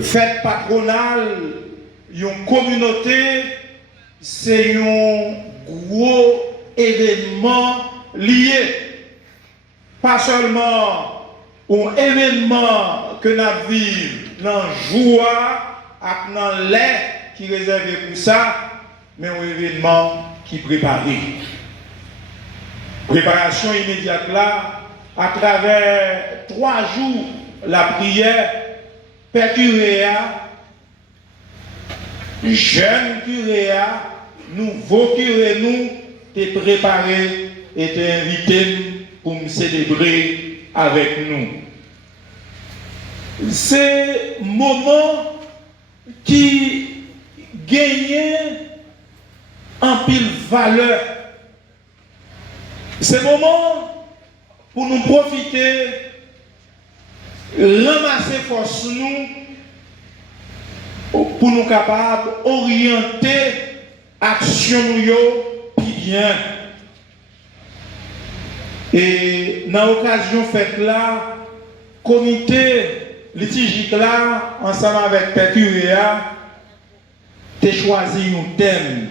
fête patronale, une communauté, c'est un gros événement lié. Pas seulement un événement que nous vivons dans la joie, dans l'air qui est réservé pour ça, mais un événement qui est préparé. Préparation immédiate là, à travers 3 jours, la prière, Père Curéa, jeune Curéa, nouveau curé, nous, t'es préparé et t'es invité pour me célébrer avec nous. C'est un moment qui gagne en pile valeur. C'est un moment pour nous profiter, ramasser force nous, pour nous capables d'orienter l'action nous bien. Et dans l'occasion faite là, comité liturgique là, ensemble avec Père Curéa, t'ai choisi un thème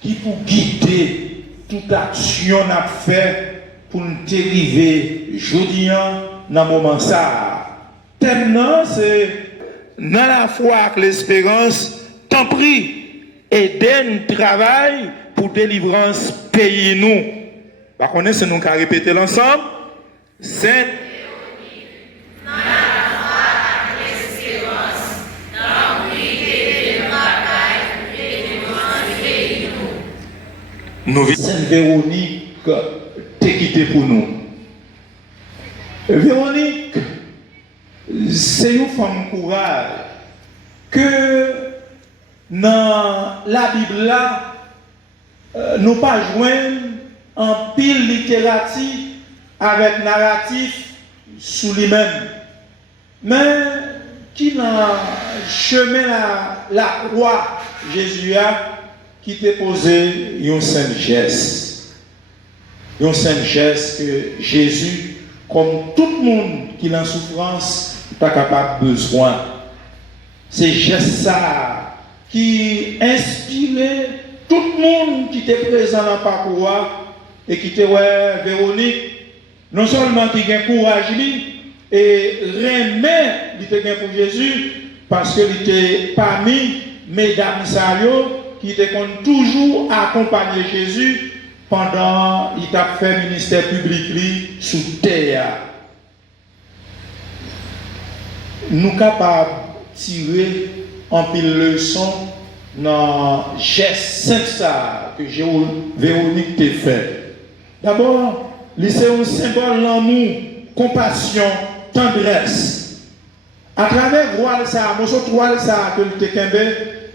qui pour guider toute action qu'on a fait pour nous arriver aujourd'hui dans le moment ça. Le thème là, c'est dans la foi avec l'espérance, tant pis, aider nous travail pour délivrance pays nous. Par contre, c'est nous qui avons répété l'ensemble. C'est nous Sainte Véronique t'es quitté pour nous. Véronique, c'est une femme courage que dans la Bible là, nous pas joindre en pile littérature avec narratif sous lui-même. Mais qui dans le chemin la croix, Jésus a qui t'a posé un saint geste. Un saint geste que Jésus, comme tout le monde qui est en souffrance, n'est pas capable de besoin. C'est geste ça qui inspirait tout le monde qui était présent dans le parcours et qui était Véronique, non seulement qui a courage et remet il était pour Jésus parce qu'il était parmi mesdames Sario qui était toujours accompagné Jésus pendant qu'il a fait ministère public sous terre. Nous sommes capables de tirer en pile leçon dans le geste simple que Véronique t'a fait. D'abord, c'est un symbole d'amour, compassion, tendresse. À travers voile ça, voile ça que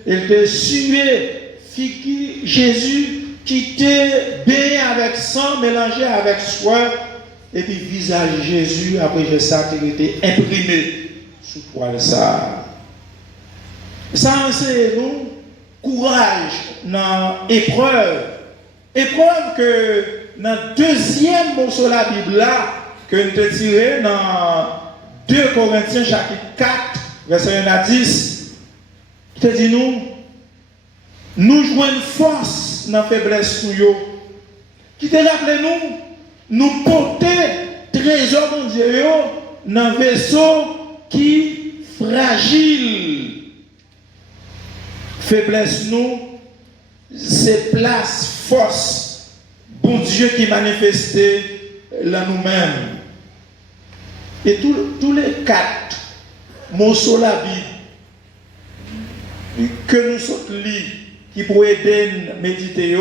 il t'a sué, Jésus qui t'a baigné avec sang, mélangé avec soin, et puis visage de Jésus, après ça, qui était imprimé sous voile ça. Ça, c'est nous, courage dans l'épreuve. Épreuve que dans le deuxième morceau de la Bible là, que nous avons tiré dans 2 Corinthiens chapitre 4, verset 1 à 10, qui te dit nous jouons une force dans la faiblesse nous. Qui te rappelle nous porter trésor de Dieu dans un vaisseau qui fragile. Faiblesse nous, c'est place, force, bon Dieu qui manifestait là nous-mêmes. Et tous les 4 morceaux de la Bible que nous sommes lus, qui pourraient aider à méditer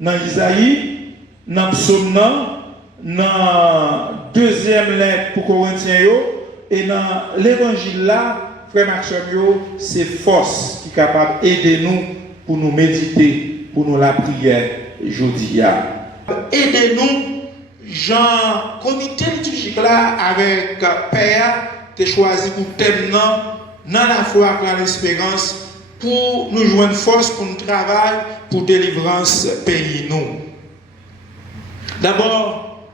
dans Isaïe, dans Psaume, dans 2e lettre pour Corinthiens et dans l'évangile là, frère Maxime, c'est force qui est capable d'aider nous pour nous méditer, pour nous la prière aujourd'hui. Aidez-nous, Jean, comité liturgique là, avec Père, tu as choisi pour thème dans la foi avec l'espérance, pour nous joindre force pour nous travailler, pour délivrance pays nous. D'abord,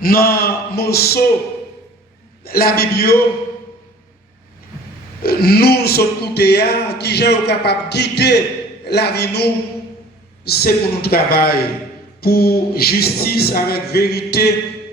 dans Morceau, la Bible, nous sommes côté qui sont capables de guider la vie nous, c'est pour nous travailler pour justice avec vérité